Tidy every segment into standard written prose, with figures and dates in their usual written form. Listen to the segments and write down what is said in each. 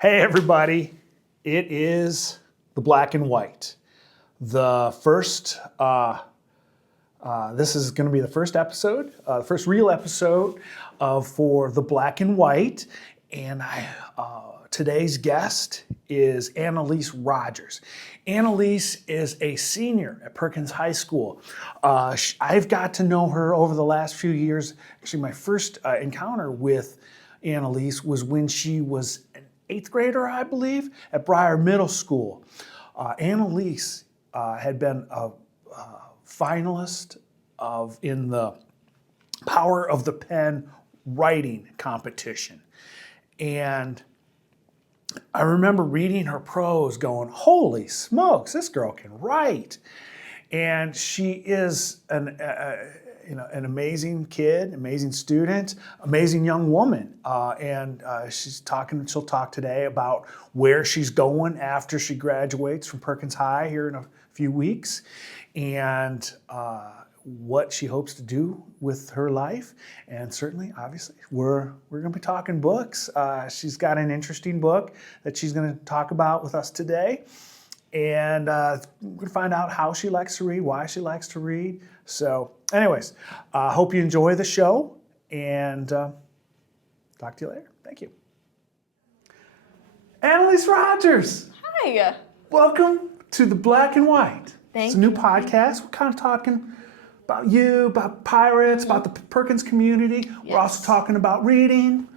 Hey everybody, it is the black and white. The first, this is going to be the first episode, the first real episode for the black and white. And today's guest is Annaliese Rogers. Annaliese is a senior at Perkins High School. I've got to know her over the last few years. Actually, my first encounter with Annaliese was when she was an 8th grader, I believe, at Briar Middle School. Annaliese had been a finalist in the Power of the Pen writing competition. And I remember reading her prose going, holy smokes, this girl can write. And she is an amazing kid, amazing student, amazing young woman. She'll talk today about where she's going after she graduates from Perkins High here in a few weeks, and what she hopes to do with her life. And certainly, obviously, we're going to be talking books. She's got an interesting book that she's going to talk about with us today. And we're going to find out how she likes to read, why she likes to read. So anyways, hope you enjoy the show, and talk to you later. Thank you. Annaliese Rogers. Hi. Welcome to the Black and White. It's a new you. podcast. We're kind of talking about you, about pirates, about the Perkins community. Yes. We're also talking about reading.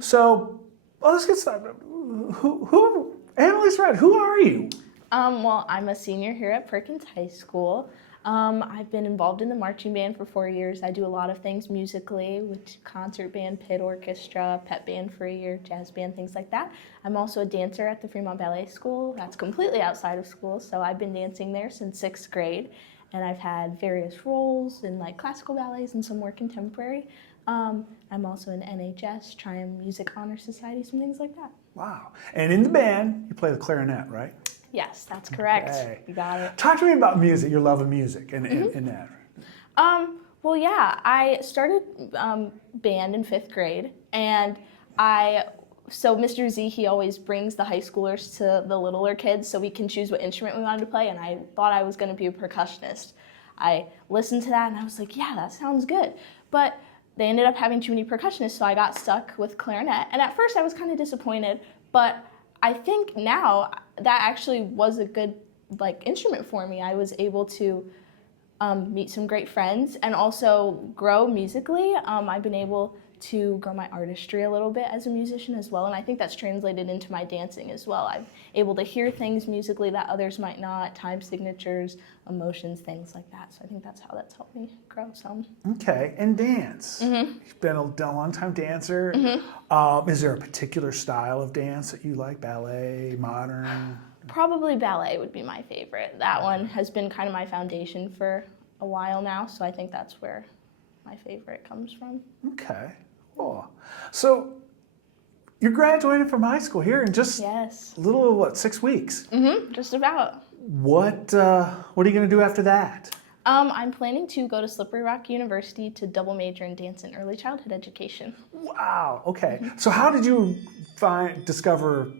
So let's get started. Who Annaliese Rogers, who are you? Well, I'm a senior here at Perkins High School. I've been involved in the marching band for 4 years. I do a lot of things musically, with concert band, pit orchestra, pep band for a year, jazz band, things like that. I'm also a dancer at the Fremont Ballet School. That's completely outside of school, so I've been dancing there since 6th grade. And I've had various roles in like classical ballets and some more contemporary. I'm also in NHS, Triumph Music Honor Society, some things like that. Wow. And in the band, you play the clarinet, right? Yes, that's correct. Okay. You got it. Talk to me about music, your love of music, and that. Well, yeah, I started band in 5th grade, and so Mr. Z, he always brings the high schoolers to the littler kids so we can choose what instrument we wanted to play, and I thought I was going to be a percussionist. I listened to that, and I was like, yeah, that sounds good. But they ended up having too many percussionists, so I got stuck with clarinet, and at first I was kind of disappointed, but I think now that actually was a good instrument for me. I was able to meet some great friends and also grow musically. I've been able to grow my artistry a little bit as a musician as well, and I think that's translated into my dancing as well. I'm able to hear things musically that others might not, time signatures, emotions, things like that. So I think that's how that's helped me grow some. Okay, and dance. You've been a long time dancer. Is there a particular style of dance that you like? Ballet, modern? Probably ballet would be my favorite. That one has been kind of my foundation for a while now, so I think that's where my favorite comes from. Okay, cool. So you're graduating from high school here in just Yes. a little, 6 weeks? Just about. What are you going to do after that? I'm planning to go to Slippery Rock University to double major in dance and early childhood education. Wow, okay. So how did you discover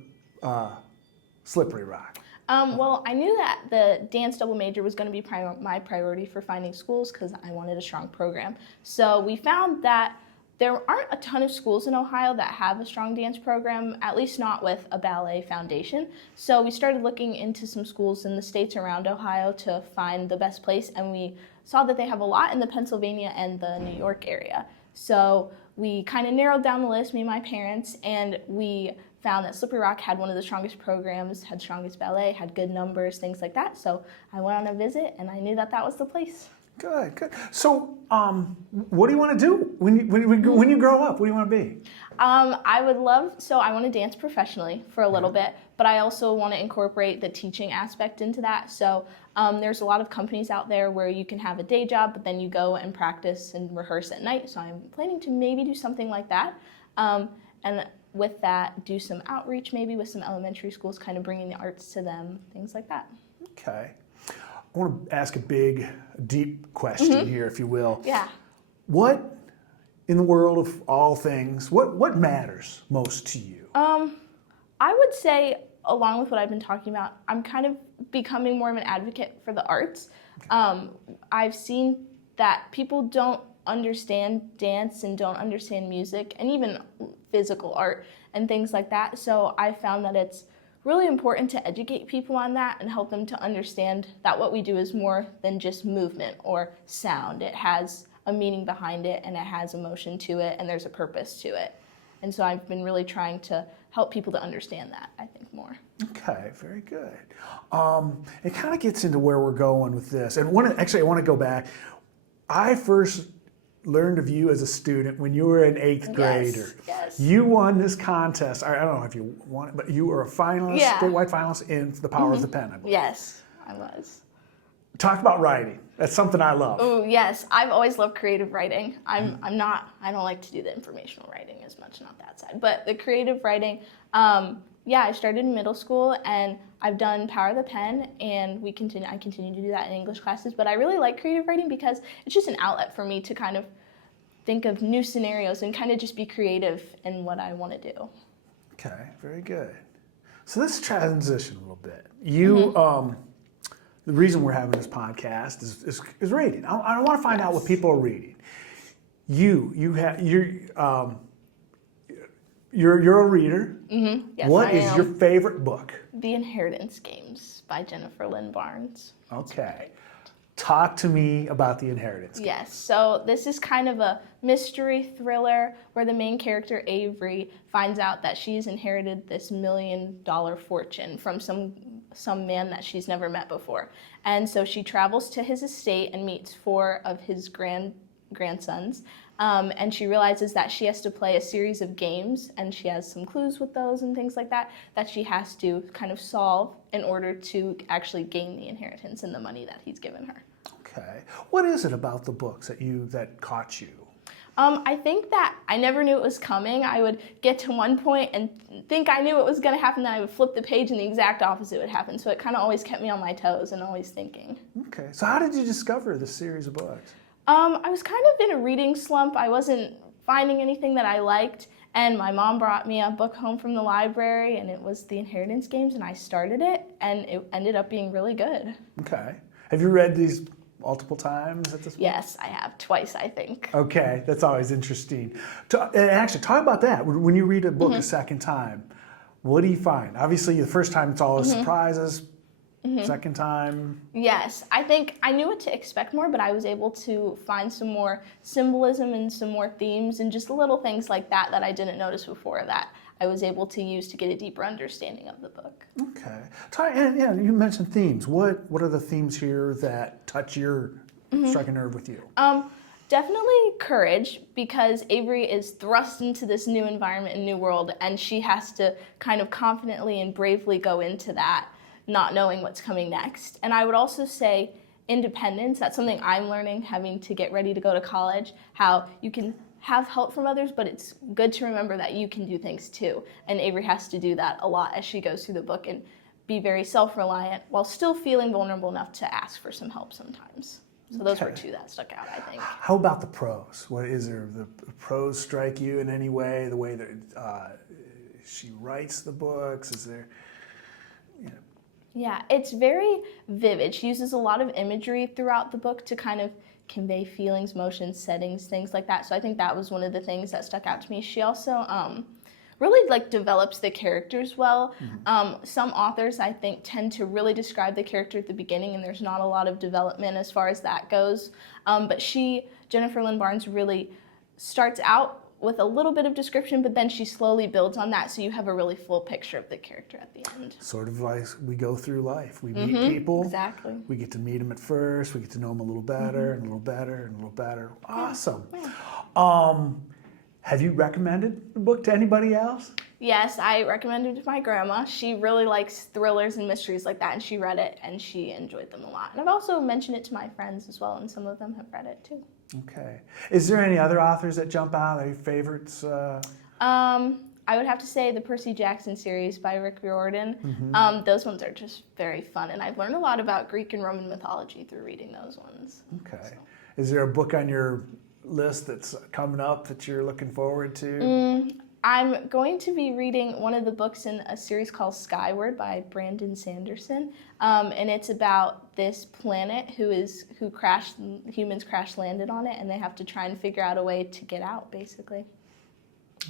Slippery Rock? Well, I knew that the dance double major was going to be my priority for finding schools because I wanted a strong program. So we found that there aren't a ton of schools in Ohio that have a strong dance program, at least not with a ballet foundation. So we started looking into some schools in the states around Ohio to find the best place, and we saw that they have a lot in the Pennsylvania and the New York area. So we kind of narrowed down the list, me and my parents, and we found that Slippery Rock had one of the strongest programs, had strongest ballet, had good numbers, things like that. So I went on a visit, and I knew that that was the place. Good, good. So, what do you want to do when you grow up? What do you want to be? I want to dance professionally for a little bit, but I also want to incorporate the teaching aspect into that. So there's a lot of companies out there where you can have a day job, but then you go and practice and rehearse at night. So I'm planning to maybe do something like that. And with that, do some outreach maybe with some elementary schools, kind of bringing the arts to them, things like that. Okay. I want to ask a big, deep question here, if you will. Yeah. What, in the world of all things, what matters most to you? I would say, along with what I've been talking about, I'm kind of becoming more of an advocate for the arts. I've seen that people don't understand dance and don't understand music and even physical art and things like that. So I found that it's really important to educate people on that and help them to understand that what we do is more than just movement or sound. It has a meaning behind it, and it has emotion to it, and there's a purpose to it. And so I've been really trying to help people to understand that, I think, more. Okay, very good. It kind of gets into where we're going with this. And actually, I want to go back. I first learned of you as a student when you were an eighth grader. Yes. You won this contest. I don't know if you won it, but you were a finalist, statewide finalist in The Power of the Pen, I believe. Yes, I was. Talk about writing. That's something I love. Oh, yes. I've always loved creative writing. I don't like to do the informational writing as much, not that side. But the creative writing, I started in middle school, and I've done Power of the Pen, and I continue to do that in English classes. But I really like creative writing because it's just an outlet for me to kind of think of new scenarios and kind of just be creative in what I want to do. Okay, very good. So let's transition a little bit. You, the reason we're having this podcast is reading. I want to find out what people are reading. You're a reader. Mm-hmm. Yes, What is your favorite book? The Inheritance Games by Jennifer Lynn Barnes. Okay. Talk to me about The Inheritance Games. Yes, so this is kind of a mystery thriller where the main character, Avery, finds out that she's inherited this $1 million fortune from some man that she's never met before. And so she travels to his estate and meets 4 of his grandsons. And she realizes that she has to play a series of games, and she has some clues with those and things like that she has to kind of solve in order to actually gain the inheritance and the money that he's given her. Okay. What is it about the books that caught you? I think that I never knew it was coming. I would get to one point and think I knew it was going to happen, then I would flip the page and the exact opposite would happen. So it kind of always kept me on my toes and always thinking. Okay. So how did you discover this series of books? I was kind of in a reading slump. I wasn't finding anything that I liked, and my mom brought me a book home from the library, and it was The Inheritance Games, and I started it, and it ended up being really good. Okay. Have you read these multiple times at this point? Yes, I have. Twice, I think. Okay, that's always interesting. Actually, talk about that. When you read a book a second time, what do you find? Obviously, the first time it's all surprises. Second time? Yes, I think I knew what to expect more, but I was able to find some more symbolism and some more themes and just little things like that I didn't notice before that I was able to use to get a deeper understanding of the book. Okay. And you mentioned themes. What are the themes here that touch your strike a nerve with you? Definitely courage, because Avery is thrust into this new environment and new world, and she has to kind of confidently and bravely go into that, not knowing what's coming next. And I would also say independence. That's something I'm learning, having to get ready to go to college, how you can have help from others, but it's good to remember that you can do things too. And Avery has to do that a lot as she goes through the book and be very self-reliant while still feeling vulnerable enough to ask for some help sometimes. So those were 2 that stuck out, I think. How about the prose? What is there? The prose strike you in any way? The way that she writes the books? Is there... Yeah, it's very vivid. She uses a lot of imagery throughout the book to kind of convey feelings, motions, settings, things like that. So I think that was one of the things that stuck out to me. She also really develops the characters well. Some authors, I think, tend to really describe the character at the beginning, and there's not a lot of development as far as that goes. But Jennifer Lynn Barnes, really starts out with a little bit of description, but then she slowly builds on that, so you have a really full picture of the character at the end. Sort of like we go through life. We meet people. Exactly. We get to meet them at first. We get to know them a little better, and a little better, and a little better. Awesome. Yeah. Have you recommended the book to anybody else? Yes, I recommended it to my grandma. She really likes thrillers and mysteries like that, and she read it, and she enjoyed them a lot. And I've also mentioned it to my friends as well, and some of them have read it too. Okay. Is there any other authors that jump out? Are your favorites? I would have to say the Percy Jackson series by Rick Riordan. Those ones are just very fun, and I've learned a lot about Greek and Roman mythology through reading those ones. Okay. So. Is there a book on your list that's coming up that you're looking forward to? I'm going to be reading one of the books in a series called Skyward by Brandon Sanderson, and it's about this planet humans crash landed on it, and they have to try and figure out a way to get out, basically.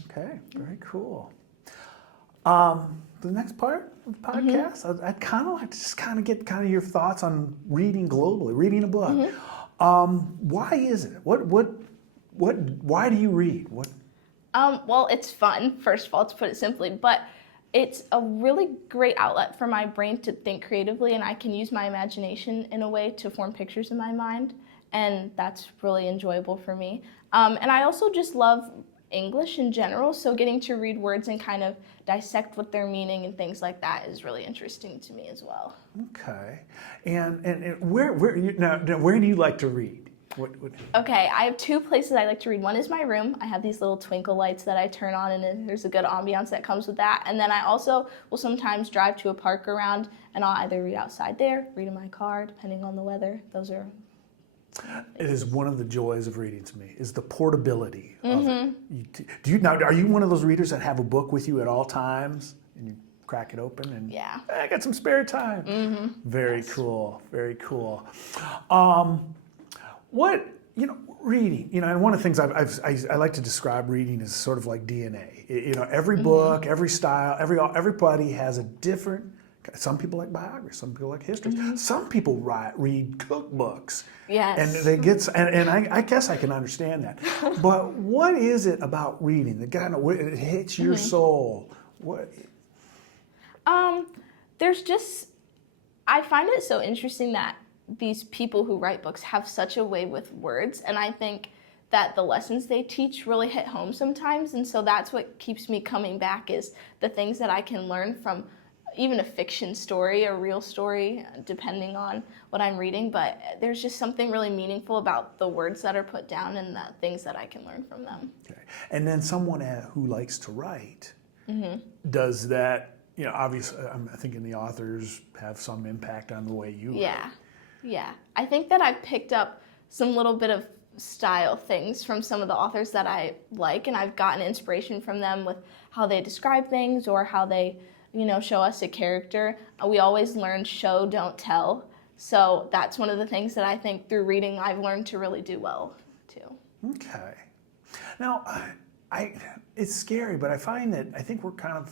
Okay, very cool. The next part of the podcast, I'd kind of like to just kind of get your thoughts on reading globally, reading a book. Why is it? Why do you read? Well, it's fun, first of all, to put it simply, but it's a really great outlet for my brain to think creatively, and I can use my imagination in a way to form pictures in my mind, and that's really enjoyable for me. And I also just love English in general, so getting to read words and kind of dissect what they're meaning and things like that is really interesting to me as well. Okay, and where do you like to read? Okay, I have two places I like to read. One is my room. I have these little twinkle lights that I turn on, and there's a good ambiance that comes with that. And then I also will sometimes drive to a park around, and I'll either read outside there, read in my car, depending on the weather. Those are... It is one of the joys of reading to me, is the portability of it. Are you one of those readers that have a book with you at all times, and you crack it open and I got some spare time? Very cool, very cool. Reading, and one of the things I like to describe reading as sort of like DNA. Every book, every style, everybody has a different. Some people like biography, some people like history. Some people read cookbooks. Yes. And they get, and I guess I can understand that. But what is it about reading that kind of it hits your soul? What? I find it so interesting that these people who write books have such a way with words, and I think that the lessons they teach really hit home sometimes, and so that's what keeps me coming back, is the things that I can learn from even a fiction story, a real story, depending on what I'm reading, but there's just something really meaningful about the words that are put down and the things that I can learn from them. Okay. And then someone who likes to write, does that, obviously, I'm thinking the authors have some impact on the way you write. Yeah, I think that I've picked up some little bit of style things from some of the authors that I like, and I've gotten inspiration from them with how they describe things or how they, show us a character. We always learn show, don't tell. So that's one of the things that I think through reading I've learned to really do well too. Okay. Now, it's scary, but I find that I think we're kind of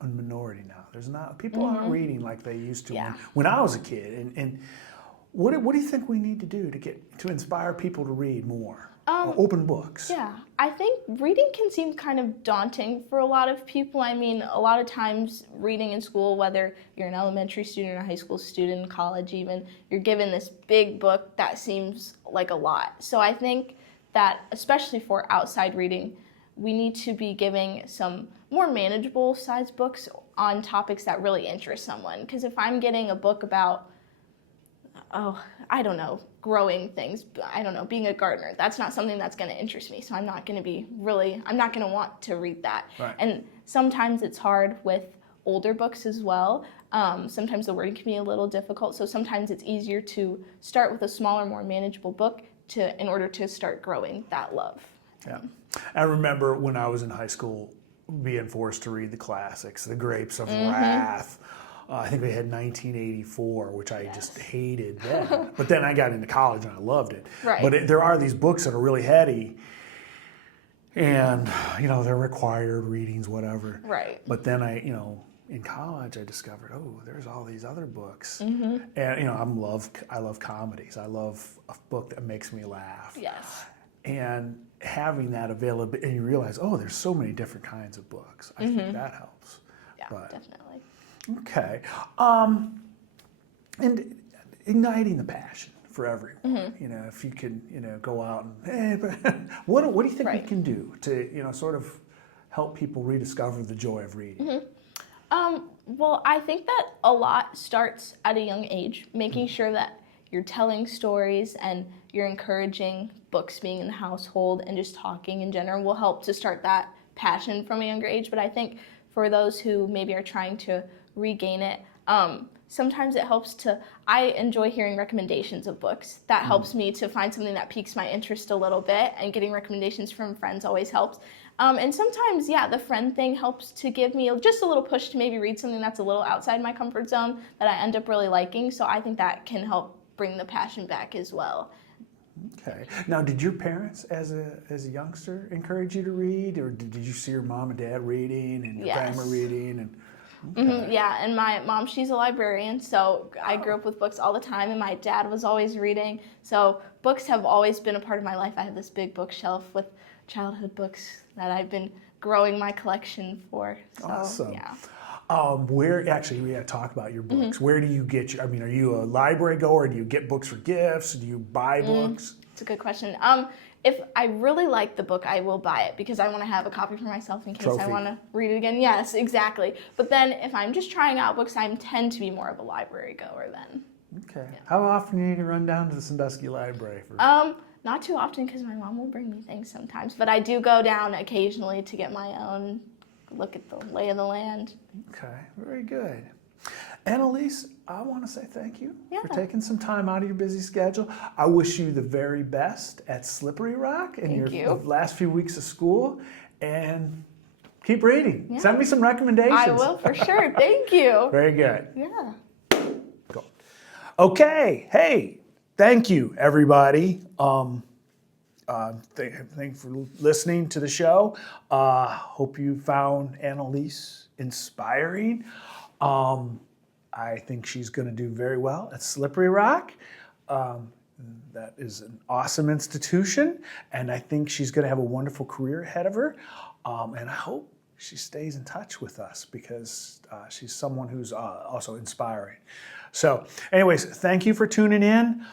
a minority now. People aren't reading like they used to when I was a kid, and what do you think we need to do to inspire people to read more? Open books. Yeah, I think reading can seem kind of daunting for a lot of people. I mean, a lot of times reading in school, whether you're an elementary student, a high school student, college even, you're given this big book that seems like a lot. So I think that, especially for outside reading, we need to be giving some more manageable size books on topics that really interest someone. Because if I'm getting a book about growing things, being a gardener, that's not something that's going to interest me. So I'm not going to want to read that. Right. And sometimes it's hard with older books as well. Sometimes the wording can be a little difficult. So sometimes it's easier to start with a smaller, more manageable book in order to start growing that love. Yeah. I remember when I was in high school being forced to read the classics, The Grapes of Wrath. I think we had 1984, which I just hated then. But then I got into college and I loved it. Right. But there are these books that are really heady, and they're required readings, whatever. Right. But then in college I discovered, there's all these other books, and I love comedies. I love a book that makes me laugh. Yes. And having that available, and you realize, there's so many different kinds of books. I think that helps. Yeah, definitely. Okay. And igniting the passion for everyone. If you can, go out and, what do you think we can do to, sort of help people rediscover the joy of reading? Well, I think that a lot starts at a young age, making sure that you're telling stories and you're encouraging books being in the household, and just talking in general will help to start that passion from a younger age. But I think for those who maybe are trying to regain it, Sometimes it helps I enjoy hearing recommendations of books. That helps me to find something that piques my interest a little bit, and getting recommendations from friends always helps. And sometimes, the friend thing helps to give me just a little push to maybe read something that's a little outside my comfort zone that I end up really liking. So I think that can help bring the passion back as well. Okay. Now, did your parents, as a youngster, encourage you to read, or did you see your mom and dad reading and your grandma reading? And yeah, and my mom, she's a librarian, so I grew up with books all the time, and my dad was always reading. So books have always been a part of my life. I have this big bookshelf with childhood books that I've been growing my collection for. So, awesome. Yeah. We got to talk about your books. Where do you get are you a library goer? Do you get books for gifts? Do you buy books? It's a good question. If I really like the book, I will buy it because I want to have a copy for myself in case I want to read it again. Yes, exactly. But then if I'm just trying out books, I tend to be more of a library goer then. Okay. Yeah. How often do you need to run down to the Sandusky Library? Not too often because my mom will bring me things sometimes, but I do go down occasionally to get my own look at the lay of the land. Okay, very good. Annaliese, I want to say thank you Yeah. for taking some time out of your busy schedule. I wish you the very best at Slippery Rock in your last few weeks of school, and keep reading. Yeah. Send me some recommendations. I will for sure. Thank you. Very good. Yeah. Cool. Okay. Hey, thank you, everybody. Thank you for listening to the show. Hope you found Annaliese inspiring. I think she's going to do very well at Slippery Rock. That is an awesome institution, and I think she's going to have a wonderful career ahead of her. And I hope she stays in touch with us because she's someone who's also inspiring. So anyways, thank you for tuning in.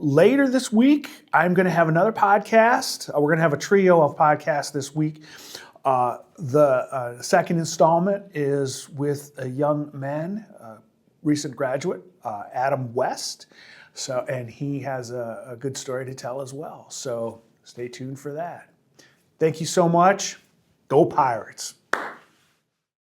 Later this week, I'm going to have another podcast. We're going to have a trio of podcasts this week. The second installment is with a young man, recent graduate, Adam West. And he has a good story to tell as well. So stay tuned for that. Thank you so much. Go Pirates.